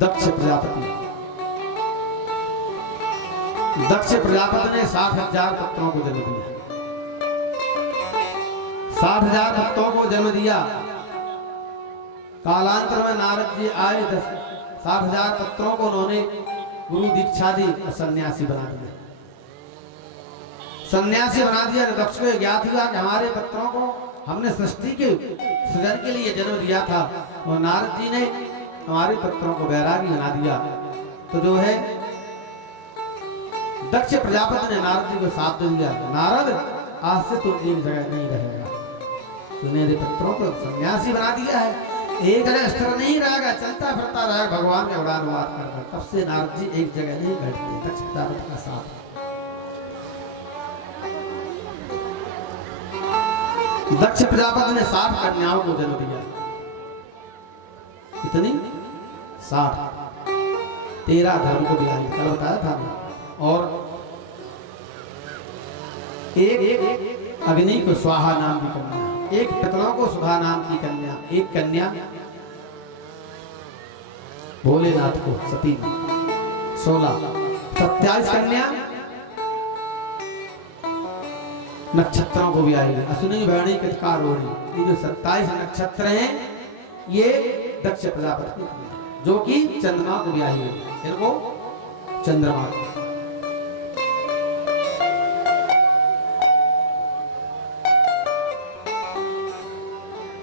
दक्ष प्रजापति। दक्ष प्रजापति ने 60,000 पुत्रों को जन्म दिया। 60,000 पुत्रों को जन्म दिया। कालांतर में नारद जी आए, 60,000 पुत्रों को उन्होंने गुरु दीक्षा दी और सन्यासी बना दिया। सन्यासी बना दिया। दक्ष को ज्ञात हुआ कि हमारे पुत्रों को हमने सृष्टि के सृजन के लिए जन्म दिया था और नारद जी ने हमारे पुत्रों को वैरागी बना दिया। तो जो है दक्ष प्रजापति ने नारद जी को साथ दिया, नारद आज से तो एक जगह नहीं रहेगा, तूने मेरे पुत्रों को सन्यासी बना दिया है, एक जगह स्थिर नहीं रहेगा, चलता फिरता रहेगा, भगवान का बड़ा अनुवाद करता। तब से नारद जी एक जगह नहीं बैठते, दक्ष प्रजापति का साथ। दक्ष प्रजापति ने 60 कन्याओं को जन्म दिया। कितनी? 60। 13 धर्म को ब्याही कल बताया था ना। और एक अग्नि को स्वाहा नाम की कन्या, एक पितरों को सुधा नाम की कन्या, एक कन्या भोलेनाथ को सती, 16, 27 कन्या नक्षत्रों को भी आई। अश्विनी भरणी कृतिका रोहिणी, ये जो 27 नक्षत्र हैं ये दक्ष प्रजापति जो कि चंद्रमा को भी आई हुई, इनको चंद्रमा।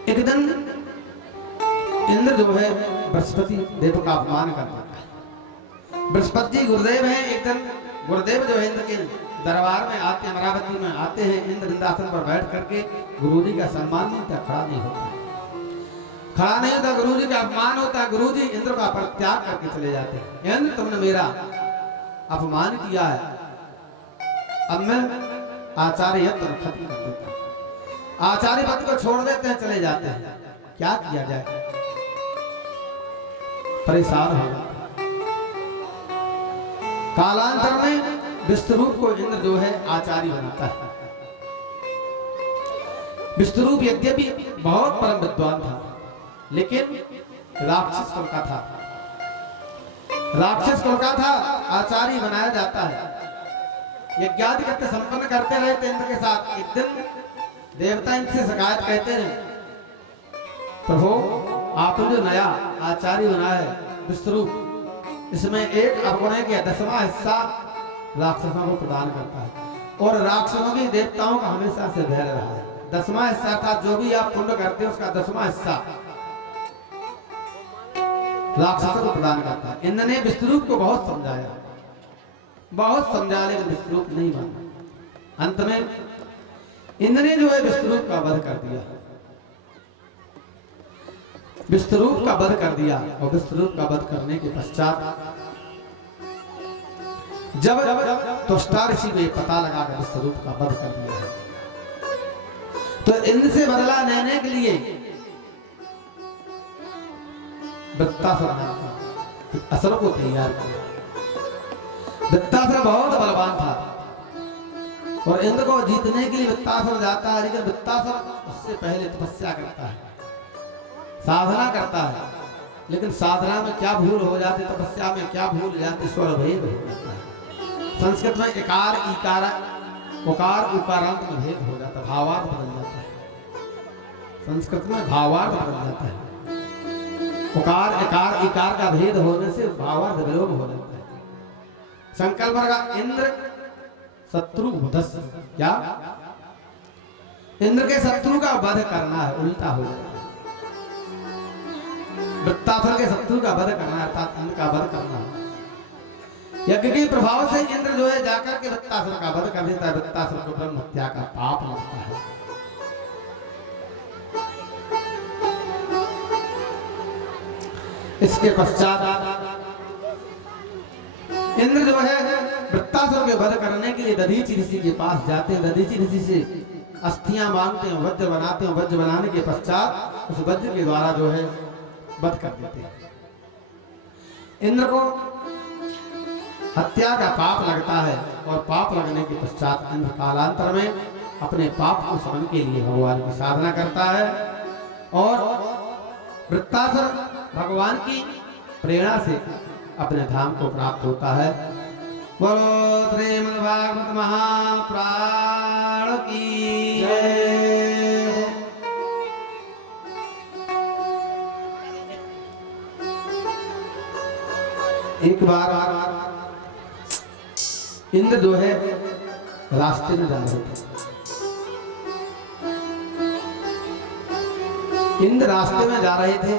एक दिन इंद्र जो है बृहस्पति देव का अपमान करता है। बृहस्पति जी गुरुदेव हैं। एक दिन गुरुदेव जो है इंद्र के दरबार में आते, अमरावती में आते हैं। इंद्र इंद्रासन पर बैठ करके गुरुजी का सम्मान नहीं होता, खड़ा नहीं होता, खड़ा नहीं होता, गुरुजी का अपमान होता। गुरुजी इंद्र का परित्याग करके चले जाते हैं। इंद्र तुमने मेरा अपमान किया है, अब मैं आचार्य यत्न खत्म कर देता हूं। आचार्य पद को छोड़ देते हैं, चले जाते हैं। क्या किया जाए, परेशान हो जाता। कालांतर में विष्णुरूप को इंद्र जो है आचार्य बनाता है। विष्णुरूप यद्यपि बहुत परम विद्वान था, लेकिन राक्षस कुल का था। राक्षस कुल का था, आचार्य बनाया जाता है। यज्ञादि करते संपन्न करते रहे थे इंद्र के साथ। एक दिन देवता इनसे शिकायत कहते हैं, प्रभु आपने जो नया आचार्य बनाया है विष्णुरूप, इसमें एक अवगुण के 10वां हिस्सा राक्षसों को प्रदान करता है और राक्षसों की देवताओं का हमेशा से भय रहा है। 10वां हिस्सा था, जो भी आप पुण्य करते हैं उसका 10वां हिस्सा राक्षसों को प्रदान करता है। इंद्र ने विष्णुरूप को बहुत समझाया, बहुत समझाया, लेकिन विष्णुरूप नहीं माना। अंत में इंद्र ने जो है विष्णुरूप का वध कर दिया। विष्णुरूप का वध कर दिया और विष्णुरूप का वध करने के पश्चात जब त्वष्टा ऋषि को पता लगा कि विष्णुरूप का वध कर दिया है, तो इंद्र से बदला लेने के लिए वृत्तासुर नाम का असुर को तैयार किया। वृत्तासुर बहुत बलवान था और इंद्र को जीतने के लिए वृत्तासुर जाता है, लेकिन वृत्तासुर उससे पहले तपस्या करता है, साधना करता है। लेकिन साधना में क्या भूल हो जाती, तपस्या में क्या भूल जाती, स्वर भेद हो जाता है। संस्कृत में इकार इकार उकार उकारांत में भेद हो जाता है, भावार्थ बदल जाता है। संस्कृत में भावार्थ बदल जाता है। उकार इकार इकार का भेद होने से भावार्थ विलोम हो जाता है। संकल्प का इंद्र शत्रु वध, क्या इंद्र के शत्रु का वध करना है, उल्टा हो जाता है। वृत्तासुर के शत्रु का वध करना है, अर्थात इंद्र का वध करना है। यज्ञ के प्रभाव से इंद्र जो है जाकर के वृत्तासुर का वध कर देता है। वृत्तासुर को ब्रह्म हत्या का पाप लगता है। इसके पश्चात इंद्र जो है वृत्तासुर के वध करने के लिए दधीचि ऋषि के पास जाते हैं। दधीचि ऋषि से अस्थियां मांगते हैं, वज्र बनाते हैं। वज्र बनाने के पश्चात उस वज्र के द्वारा जो है वध कर देते हैं। इंद्र को हत्या का पाप लगता है और पाप लगने के पश्चात इंद्र कालांतर में अपने पाप को शमन के लिए भगवान की साधना करता है और वृत्तासुर भगवान की प्रेरणा से अपने धाम को प्राप्त होता है। बोलो श्रीमद् भागवत महापुराण की जय। एक बार इंद्र जो है रास्ते में जा रहे थे। इंद्र रास्ते में जा रहे थे,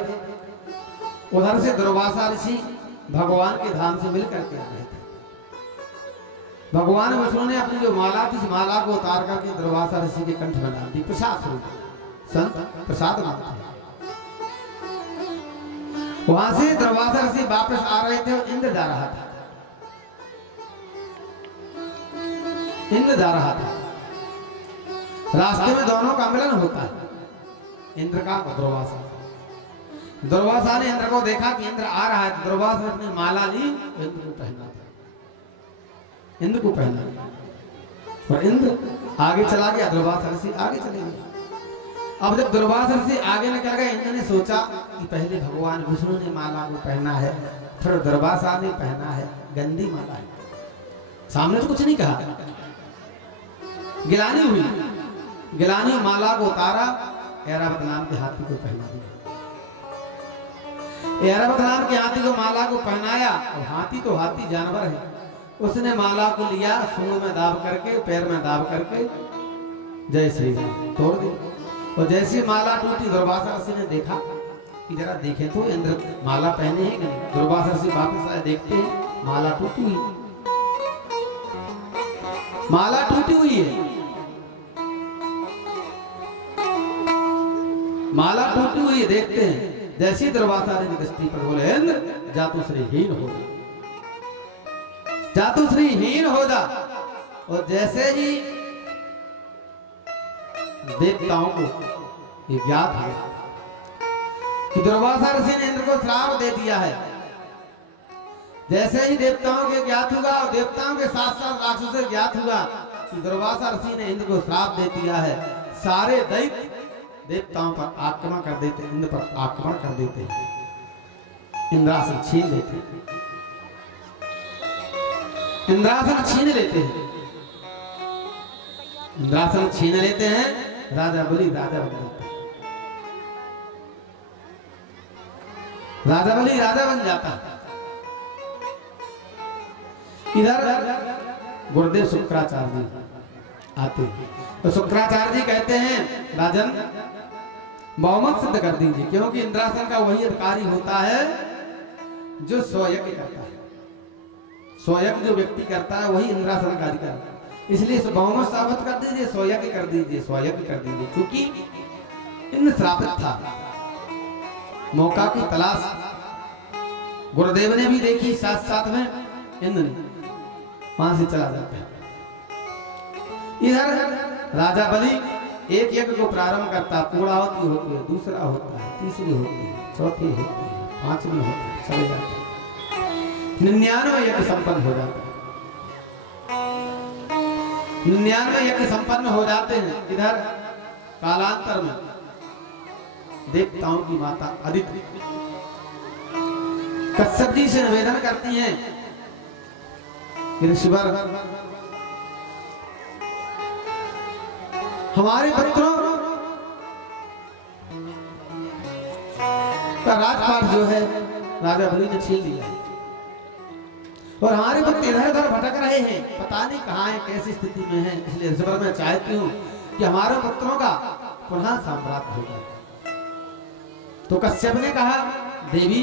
उधर से दुर्वासा ऋषि भगवान के धाम से मिल करके आ रहे थे। भगवान विष्णु ने अपनी जो माला थी, इस माला को उतार करके दुर्वासा ऋषि के कंठ में डाल दी। प्रसाद स्वरूप संत प्रसाद मांगते हैं। वहां से दुर्वासा ऋषि वापस आ रहे थे और इंद्र जा रहा था। इंद्र जा रहा था, रास्ते में दोनों का मिलन होता है, इंद्र का और दुर्वासा। दुर्वासा ने इंद्र को देखा कि इंद्र आ रहा है, दुर्वासा ने अपनी माला ली, इंद्र को पहना था, इंद्र को पहना और इंद्र आगे चला गया, दुर्वासा ऋषि आगे चले गए। अब जब दुर्वासा ऋषि आगे निकल गए, इंद्र ने सोचा कि पहले भगवान विष्णु ने माला को पहना है, फिर दुर्वासा ने पहना है, गंदी माला है। सामने तो कुछ नहीं कहा, गिलानी हुई, गिलानी माला को उतारा, ऐरावत नाम के हाथी को पहना दिया। ऐरावत नाम के हाथी को माला को पहनाया, और हाथी तो हाथी जानवर है, उसने माला को लिया, सूंड में दाब करके, पैर में दाब करके जय श्री राम तोड़ दी। और जैसी माला टूटी, दुर्वासा ऋषि ने देखा कि जरा देखें तो इंद्र माला पहने हैं कि नहीं। दुर्वासा ऋषि वापस आए, देखते हैं माला टूटी हुई, माला टूटी हुई है, माला टूटी हुई है। देखते हैं, जैसी दुर्वासा ने दृष्टि पर बोले, इंद्र जा तू श्रीहीन हो जा, जा तू श्रीहीन हो जा। और जैसे ही देवताओं को ये ज्ञात हुआ कि दुर्वासा ऋषि ने इंद्र को श्राप दे दिया है, जैसे ही देवताओं के ज्ञात हुआ और देवताओं के साथ साथ राक्षसों से ज्ञात हुआ कि दुर्वासा ऋषि ने इंद्र को श्राप दे दिया है, सारे दैत्य देवताओं पर आक्रमण कर देते, इंद्र पर आक्रमण कर देते हैं, इंद्रासन छीन लेते हैं, इंद्रासन छीन लेते हैं, इंद्रासन छीन लेते हैं। राजा बलि राजा बन जाता है, राजा बलि राजा बन जाता है। इधर गुरुदेव शुक्राचार्य जी आते हैं, तो शुक्राचार्य जी कहते हैं, राजन बहुमत सिद्ध कर दीजिए, क्योंकि इंद्रासन का वही अधिकारी होता है जो स्वयज्ञ करता है, स्वयज्ञ जो व्यक्ति करता है वही इंद्रासन का अधिकारी है। इसलिए बहुमत साबित कर दीजिए, स्वयज्ञ कर दीजिए, स्वयज्ञ कर दीजिए, क्योंकि इंद्र श्रापित था। मौका की तलाश गुरुदेव ने भी देखी, साथ साथ में इंद्र ने वहां से चला जाता है। इधर राजा बलि एक यज्ञ को प्रारंभ करता, पूर्णाहुति होती है, दूसरा होता है, तीसरी होती है, चौथी होती है, पांचवी होती है, चले जाते हैं। 99 यज्ञ संपन्न हो जाता है, 99 यज्ञ संपन्न हो जाते हैं। इधर कालांतर में देवताओं की माता अदिति कश्यप जी से निवेदन करती हैं, ऋषिवर हमारे पुत्रों का राजपाट जो है राजा बलि ने छीन लिया है, और हमारे पुत्र इधर उधर भटक रहे हैं, पता नहीं कहाँ है, कैसी स्थिति में है। इसलिए ऋषिवर मैं चाहती हूँ कि हमारे पुत्रों का पुनः साम्राज्य हो जाए। तो कश्यप ने कहा, देवी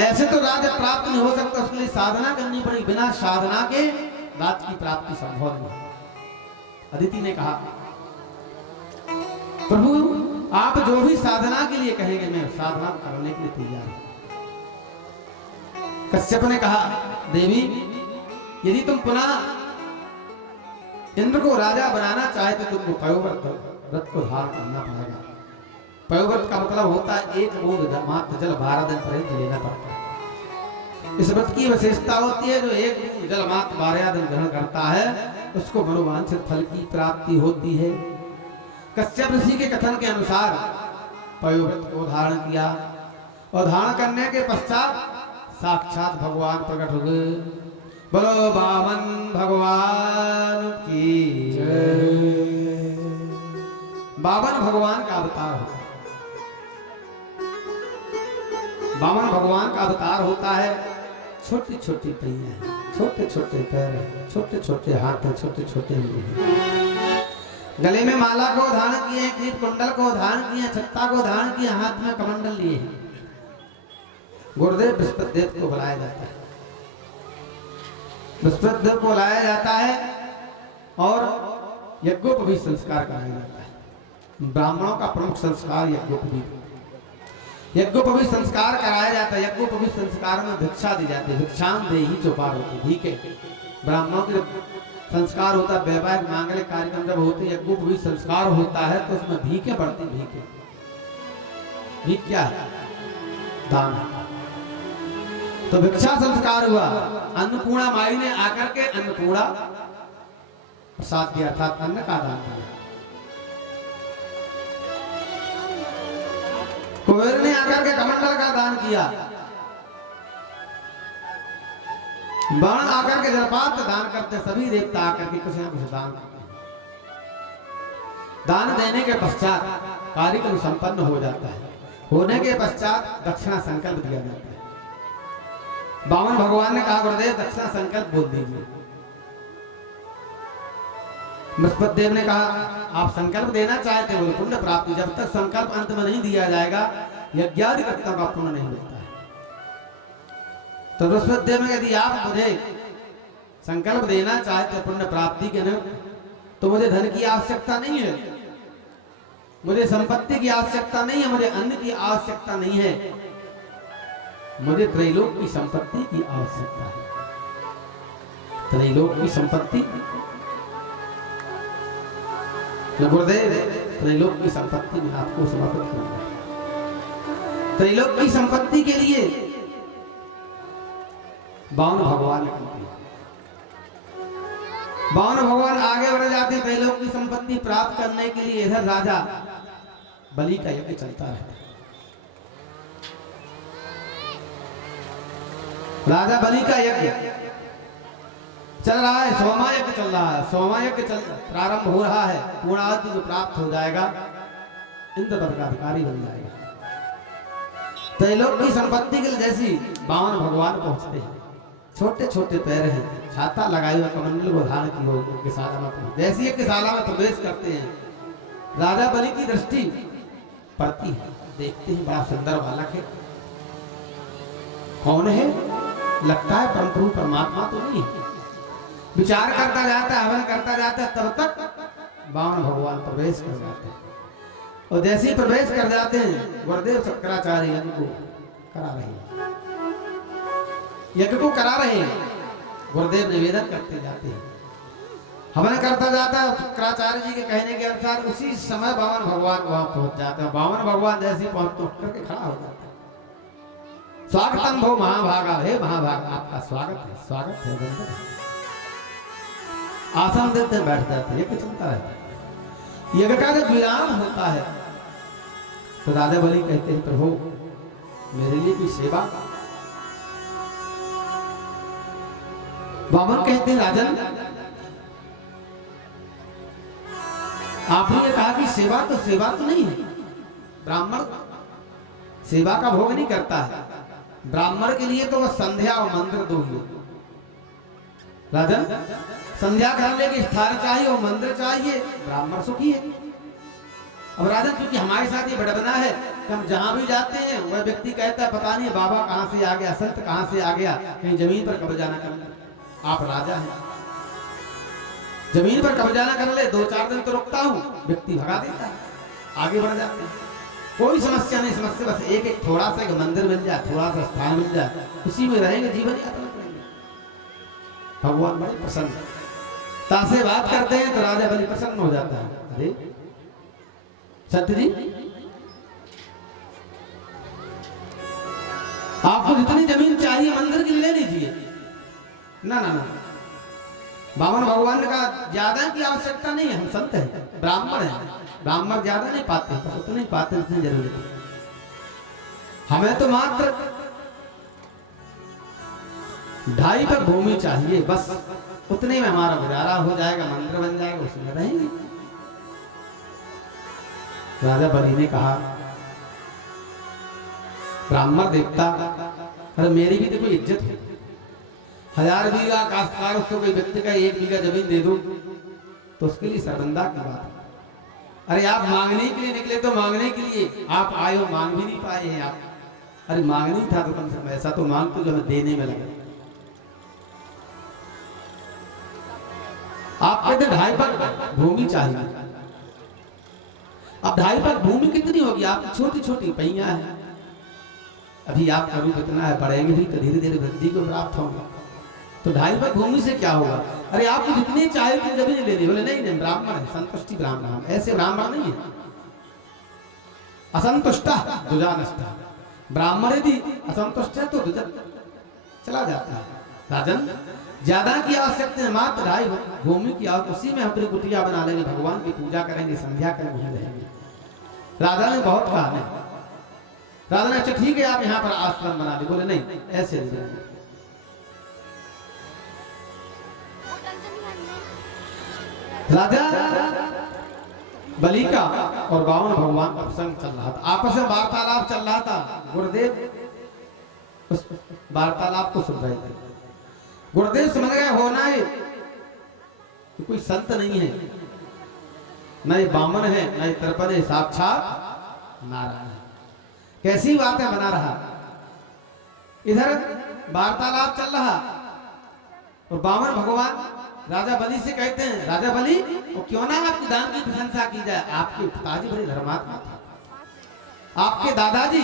ऐसे तो राज्य प्राप्त नहीं हो सकता, उसके लिए साधना करनी पड़ेगी, बिना साधना के राज्य की प्राप्ति संभव नहीं। अदिति ने कहा, प्रभु आप जो भी साधना के लिए कहेंगे मैं साधना करने के लिए तैयार हूं। कश्यप ने कहा, देवी यदि तुम पुनः इंद्र को राजा बनाना चाहे तो तुमको पयोव्रत व्रत को धारण करना पड़ेगा। पयोव्रत का मतलब होता है एक बूंद मात्र जल 12 दिन पर्यंत लेना पड़ता है। इस व्रत की विशेषता होती है, जो एक बूंद जल मात्र 12 दिन ग्रहण करता है उसको मनोवांछित फल की प्राप्ति होती है। कश्यप ऋषि के कथन के अनुसार पयोव्रत को धारण किया, और धारण करने के पश्चात साक्षात भगवान प्रकट हो गए। बोलो बामन भगवान की जय। बामन भगवान का अवतार होता है। बामन भगवान का अवतार होता है। छोटी छोटी पैया है, छोटे छोटे पैर है, छोटे छोटे हाथ है, छोटे छोटे गले में माला को धारण किए, कीट कुंडल को धारण किए, छत्ता को धारण किए, हाथ में कमंडल लिए हैं। गुरुदेव बृहस्पति देव को बुलाया जाता है। बृहस्पति देव को बुलाया जाता है और यज्ञोपवीत संस्कार कराया जाता है। ब्राह्मणों का प्रमुख संस्कार यज्ञोपवीत। यज्ञोपवीत संस्कार कराया जाता है। यज्ञोपवीत संस्कार में भिक्षा दी जाती है। भिक्षाम देहि चौपार होती है, भीखे। ब्राह्मणों के जब संस्कार होता है, वैवाहिक मांगलिक कार्यक्रम जब होते हैं, यज्ञोपवीत संस्कार होता है तो उसमें भीखे बढ़ती। भीखे भीख क्या है? दान। तो भिक्षा संस्कार हुआ। अन्नपूर्णा माई ने आकर के अन्नपूर्णा प्रसाद दिया, अर्थात अन्न का दान किया। कुबेर ने आकर के कमंडल का दान किया। बाण आकर के जलपात दान करते। सभी देवता आकर के कुछ न कुछ दान करते हैं। दान देने के पश्चात कार्यक्रम संपन्न हो जाता है। होने के पश्चात दक्षिणा संकल्प दिया जाता है। बामन भगवान ने कहा गुरुदेव दक्षिणा संकल्प बोल दीजिए। बृहस्पति देव ने कहा आप संकल्प देना चाहते हो, पुण्य प्राप्ति। जब तक संकल्प अंत में नहीं दिया जाएगा यज्ञादि कर्तव्यों का पुण्य नहीं मिलता है। तो बृहस्पति देव ने यदि आप मुझे संकल्प देना चाहते पुण्य प्राप्ति के न, तो मुझे धन की आवश्यकता नहीं है, मुझे संपत्ति की आवश्यकता नहीं है, मुझे अन्न की आवश्यकता नहीं है, मुझे त्रैलोक की संपत्ति की आवश्यकता है। त्रैलोक की संपत्ति। गुरुदेव त्रैलोक की संपत्ति में आपको समर्पित करूंगा। त्रैलोक की संपत्ति के लिए बावन भगवान निकलते हैं। बावन भगवान आगे बढ़ जाते हैं त्रैलोक की संपत्ति प्राप्त करने के लिए। इधर राजा बलि का यज्ञ चलता है। राजा बलि का यज्ञ चल रहा है। सोमा यज्ञ चल रहा है। सोमा यज्ञ प्रारंभ हो रहा है। पूर्णाहुति को प्राप्त हो जाएगा, इंद्र पद का अधिकारी बन जाएगा। त्रैलोक की संपत्ति के लिए जैसी बावन भगवान पहुंचते हैं। छोटे छोटे पैर हैं, छाता लगाए हुए, कमंडल को धारण की हो यज्ञशाला में। जैसी यज्ञशाला में प्रवेश करते हैं राजा बलि की दृष्टि पड़ती है। देखते हैं बड़ा सुंदर बालक है। कौन है? लगता है परम प्रभु परमात्मा तो नहीं है। विचार करता जाता है, हवन करता जाता है, तब तक बावन भगवान प्रवेश कर जाते हैं। और जैसे ही प्रवेश कर जाते हैं गुरुदेव शंकराचार्य यज्ञ को करा रहे हैं। यज्ञ को करा रहे हैं। गुरुदेव निवेदन करते जाते हैं, हवन करता जाता है। शंकराचार्य जी के कहने के अनुसार उसी समय बावन भगवान वहां पहुंच जाते हैं। बावन भगवान जैसे पहुंचते उठ करके खड़ा हो जाता है। स्वागतम भो महाभागा। हे महाभागा आपका स्वागत है, स्वागत है। आसन देते हैं, बैठ जाते हैं। ये कुछ चलता रहता है। यज्ञ का जब विराम होता है तो राजा बलि कहते हैं प्रभु मेरे लिए कोई सेवा। बामन कहते हैं राजन आपने ये कहा कि सेवा तो नहीं है। ब्राह्मण सेवा का भोग नहीं करता है। ब्राह्मण के लिए तो वह संध्या और मंत्र दो ही। राजन संध्या करने के स्थान चाहिए और मंदिर चाहिए, ब्राह्मण सुखी है। अब राजन क्योंकि हमारे साथ ये बड़बना है कि हम जहां भी जाते हैं वह व्यक्ति कहता है पता नहीं बाबा कहां से आ गया, संत कहां से आ गया, कहीं जमीन पर कब्जा ना कर ले। आप राजा हैं, जमीन पर कब्जा ना कर ले। 2-4 दिन तो रुकता हूं, व्यक्ति भगा देता है, आगे बढ़ जाते हैं। कोई समस्या नहीं। समस्या बस एक थोड़ा सा मंदिर मिल जाए, थोड़ा सा स्थान मिल जाए, उसी में रहेंगे, जीवन यापन करेंगे। भगवान बड़े प्रसन्न तासे बात करते हैं तो राजा बलि प्रसन्न हो जाता है। अरे सत्य जी आपको जितनी जमीन चाहिए मंदिर की ले लीजिए। ना ना ना, बामन भगवान ने कहा ज्यादा की आवश्यकता नहीं है, हम संत हैं, ब्राह्मण हैं, ब्राह्मण ज्यादा नहीं पाते, उतने ही पाते जितनी जरूरत है। हमें तो मात्र 2.5 तक भूमि चाहिए, बस उतने में हमारा गुजारा हो जाएगा, मंदिर बन जाएगा, उसमें रहेंगे। राजा बलि ने कहा, ब्राह्मण देवता, अरे मेरी भी देखो इज्जत है। 1000 बीघा काश्तकार, उसको कोई व्यक्ति का 1 बीघा जमीन दे दो तो उसके लिए शर्मिंदा की बात है। अरे आप मांगने के लिए निकले तो मांगने के लिए आप आए हो, मांग भी नहीं पाए हैं आप। अरे मांगनी था तो कम से कम ऐसा तो मांग तो जो हमें देने में लगे। आप कहते 2.5 पग भूमि चाहिए। अब 2.5 पग भूमि कितनी होगी? आपकी छोटी छोटी पैया है, अभी आप करूँ कितना है, बढ़ेंगे भी तो धीरे धीरे वृद्धि को प्राप्त होगा। तो 2.5 पग भूमि से क्या होगा? अरे आपको जितनी चाहिए उतनी जमीन लेनी। बोले नहीं नहीं, ब्राह्मण है, संतुष्टि ब्राह्मण, हम ऐसे ब्राह्मण नहीं है। असंतुष्टा दुजानष्टा, ब्राह्मण यदि असंतुष्ट है तो दुजा चला जाता है। राजन, ज्यादा की आवश्यकता है, मात्र 2.5 भूमि की आवश्यकता, उसी में अपनी कुटिया बना लेंगे, भगवान की पूजा करेंगे, संध्या करेंगे, वहीं रहेंगे। राजा ने बहुत कहा नहीं। राजा ने अच्छा ठीक है आप यहाँ पर आश्रम बना ले। बोले नहीं, ऐसे नहीं। राजा बलि का और बावन भगवान का प्रसंग चल रहा था, आपस में वार्तालाप चल रहा था। गुरुदेव उस वार्तालाप को सुन रहे थे। गुरुदेव समझ गए होना है कि कोई संत नहीं है, न ये बामन है, न ये तर्पण है, साक्षात नारायण है। कैसी बातें बना रहा। इधर वार्तालाप चल रहा और बामन भगवान राजा बलि से कहते हैं, राजा बलि, वो क्यों ना आपकी दान की प्रशंसा की जाए। आपके पिताजी बड़े धर्मात्मा था, आपके दादाजी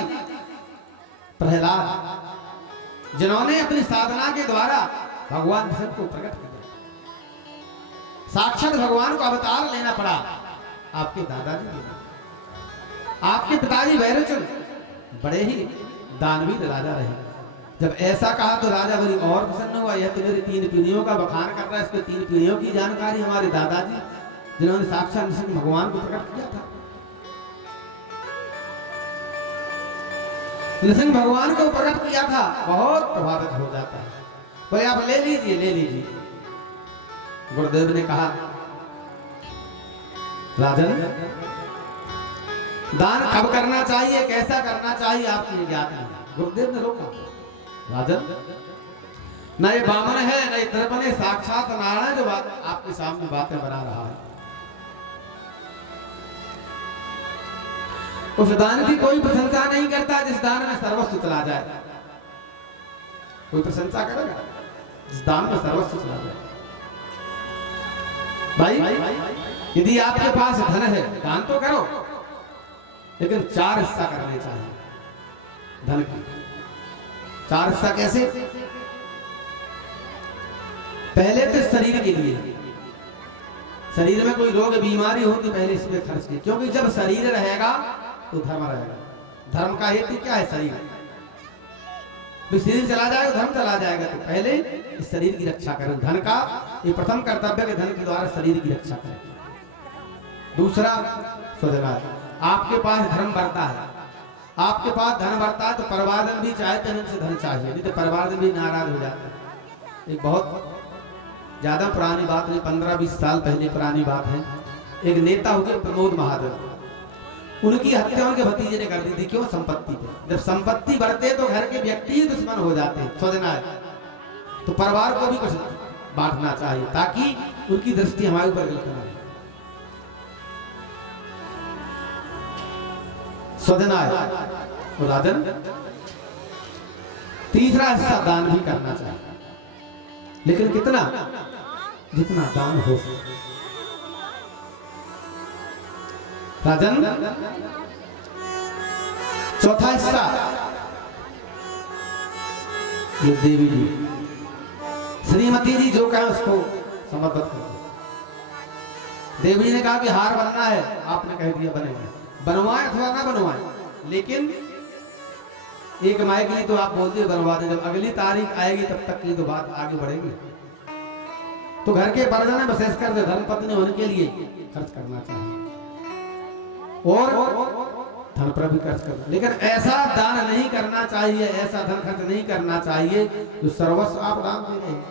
प्रहलाद, जिन्होंने अपनी साधना के द्वारा भगवान विष्णु को प्रकट किया, साक्षात भगवान को अवतार लेना पड़ा आपके दादाजी के। आपके पिताजी भैरवचंद बड़े ही दानवीर राजा रहे। जब ऐसा कहा तो राजा बलि और प्रसन्न हुआ, यह तो मेरी 3 पीढ़ियों का बखान कर रहा है, इसके 3 पीढ़ियों की जानकारी हमारे दादाजी जिन्होंने साक्षात विष्णु भगवान को प्रकट किया था। नृसिंह भगवान को प्रकट किया था, बहुत प्रभावित हो जाता है। बोले आप ले लीजिए, ले लीजिए। गुरुदेव ने कहा, राजन, दान कब करना चाहिए, कैसा करना चाहिए, आपकी ज्ञात नहीं। गुरुदेव ने रोका, राजन, न ये बामन है, न ये तर्पण है, साक्षात नारायण जो बात आपके सामने बातें बना रहा है। उस दान की कोई प्रशंसा नहीं करता जिस दान में सर्वस्व चला जाए। कोई प्रशंसा करेगा जिस दान में सर्वस्व चला जाए? भाई, यदि आपके पास धन है, दान तो करो, लेकिन 4 हिस्सा करने चाहिए धन की। 4 हिस्सा कैसे? पहले तो शरीर के लिए, शरीर में कोई रोग बीमारी होती पहले इसमें खर्च की, क्योंकि जब शरीर रहेगा तो धर्म रहेगा। धर्म का हेतु क्या है? शरीर। तो शरीर चला जाएगा, धर्म चला जाएगा, तो पहले इस शरीर की रक्षा करें। धन का ये प्रथम कर्तव्य है, धन के द्वारा शरीर की रक्षा करें। दूसरा स्वधर्म, आपके पास धर्म बढ़ता है, आपके पास धन बढ़ता है तो परिवारजन भी चाहते हैं उनसे धन चाहिए, नहीं तो परिवारजन भी नाराज हो जाते हैं। एक बहुत ज्यादा पुरानी बात नहीं, 15-20 साल पहले पुरानी बात है। एक नेता हो गए प्रमोद महाजन, उनकी हत्या उनके भतीजे ने कर दी थी। क्यों? संपत्ति पे। जब संपत्ति बढ़ते तो घर के व्यक्ति ही दुश्मन हो जाते हैं। सोचना है तो परिवार को भी कुछ बांटना चाहिए ताकि उनकी दृष्टि हमारे ऊपर गलत ना हो। सोचना है तो राजन, तीसरा हिस्सा दान भी करना चाहिए, लेकिन कितना? जितना दान हो सके। राजन, चौथा हिस्सा ये देवी जी, श्रीमती जी जो कहे उसको समर्पित कर दो। देवी जी ने कहा कि हार बनना है, आपने कह दिया बनेगा, बनवाए अथवा ना बनवाए, लेकिन एक माह के लिए तो आप बोलते बनवा दें, जब अगली तारीख आएगी तब तक की तो बात आगे बढ़ेगी। तो घर के परिजन में विशेषकर धर्मपत्नी होने के लिए खर्च करना चाहिए और धन धन पर भी खर्च करना, लेकिन ऐसा दान नहीं करना चाहिए, ऐसा धन खर्च नहीं करना चाहिए जो सर्वस्व आप दान दे रहे हैं।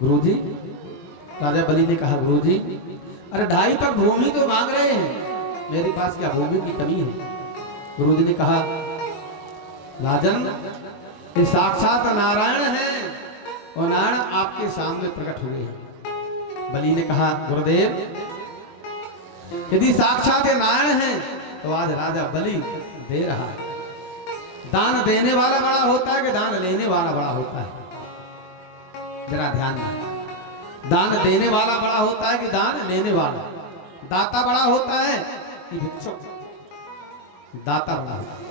गुरुजी, राजा बलि ने कहा गुरुजी, अरे 2.5 पग भूमि तो मांग रहे हैं, मेरे पास क्या भूमि की कमी है? गुरुजी ने कहा राजन, ये साक्षात नारायण है और नारायण आपके सामने प्रकट हुए हैं। बलि ने कहा गुरुदेव, यदि साक्षात नारायण है तो आज राजा बलि दे रहा है। दान देने वाला बड़ा होता है कि दान लेने वाला बड़ा होता है? जरा ध्यान दें, दान देने वाला बड़ा होता है कि दान लेने वाला? दाता बड़ा होता है कि भिक्षुक? दाता बड़ा होता है।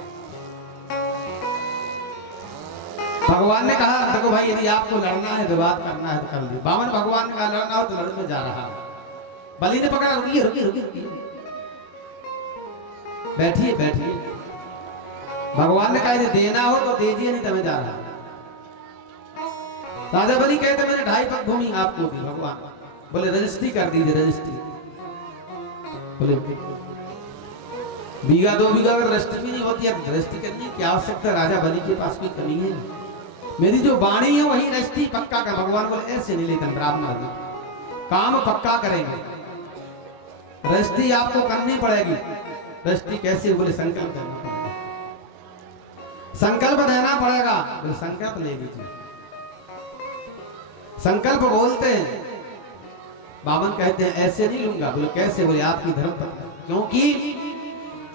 भगवान ने कहा देखो भाई, यदि आपको लड़ना है, विवाद करना है तो कर लीजिए। बामन भगवान ने कहा लड़ना हो तो लड़ने जा रहा है। बलि ने पकड़ा, रुकिए रुकिए रुकिए रुकिए, बैठिए बैठिए। भगवान ने कहा यदि देना हो तो दीजिए, नहीं तो मैं जा रहा। राजा बलि कहते मैंने 2.5 पग भूमि आपको दी। भगवान बोले रजिस्ट्री कर दीजिए, रजिस्ट्री। बोले बीघा 2 बीघा अगर रजिस्ट्री भी नहीं होती, अब रजिस्ट्री करनी क्या आवश्यकता? राजा बलि के पास कोई कमी है? मेरी जो वाणी है वही रजिस्ट्री पक्का कर। भगवान बोले ऐसे नहीं लेते ब्राह्मण, काम पक्का करेंगे, रजिस्ट्री आपको करनी पड़ेगी। रजिस्ट्री कैसे? बोले संकल्प करना पड़ेगा, संकल्प देना पड़ेगा। बोले संकल्प ले लीजिए। संकल्प बोलते हैं, बामन कहते हैं ऐसे नहीं लूंगा। बोले कैसे? बोले आपकी धर्म पत्नी, क्योंकि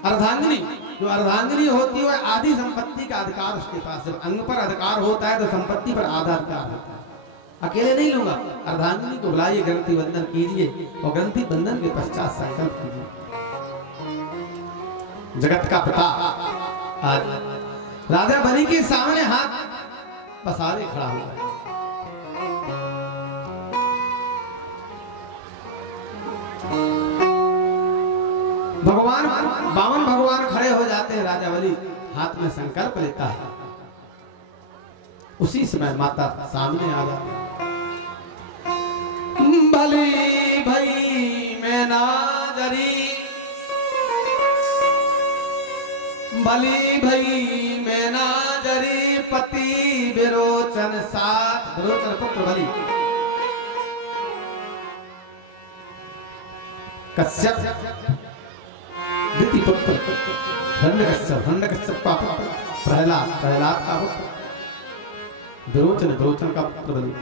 अर्धांगिनी, जो अर्धांगिनी होती है वह आधी संपत्ति का अधिकार उसके पास। जब अंग पर अधिकार होता है तो संपत्ति पर आधा अधिकार होता है। अकेले नहीं लूंगा, अर्धांगिनी को बुलाइए, ग्रंथि बंधन कीजिए और ग्रंथि बंधन के पश्चात संकल्प कीजिए। जगत का पिता आज राजा बलि के सामने हाथ पसारे खड़ा हुआ है। भगवान बामन भगवान खड़े हो जाते हैं, राजा बलि हाथ में संकल्प लेता है। उसी समय माता सामने आ जाती है। बलि भई मैं ना जरी, बलि भई मैं ना जरी, पति विरोचन साथ। विरोचन पुत्र बलि कश्यप द्वितीय पुत्र हिरण्यकश्यप, हिरण्यकश्यप का पुत्र प्रहलाद, प्रहलाद का पुत्र विरोचन, विरोचन का पुत्र बलि।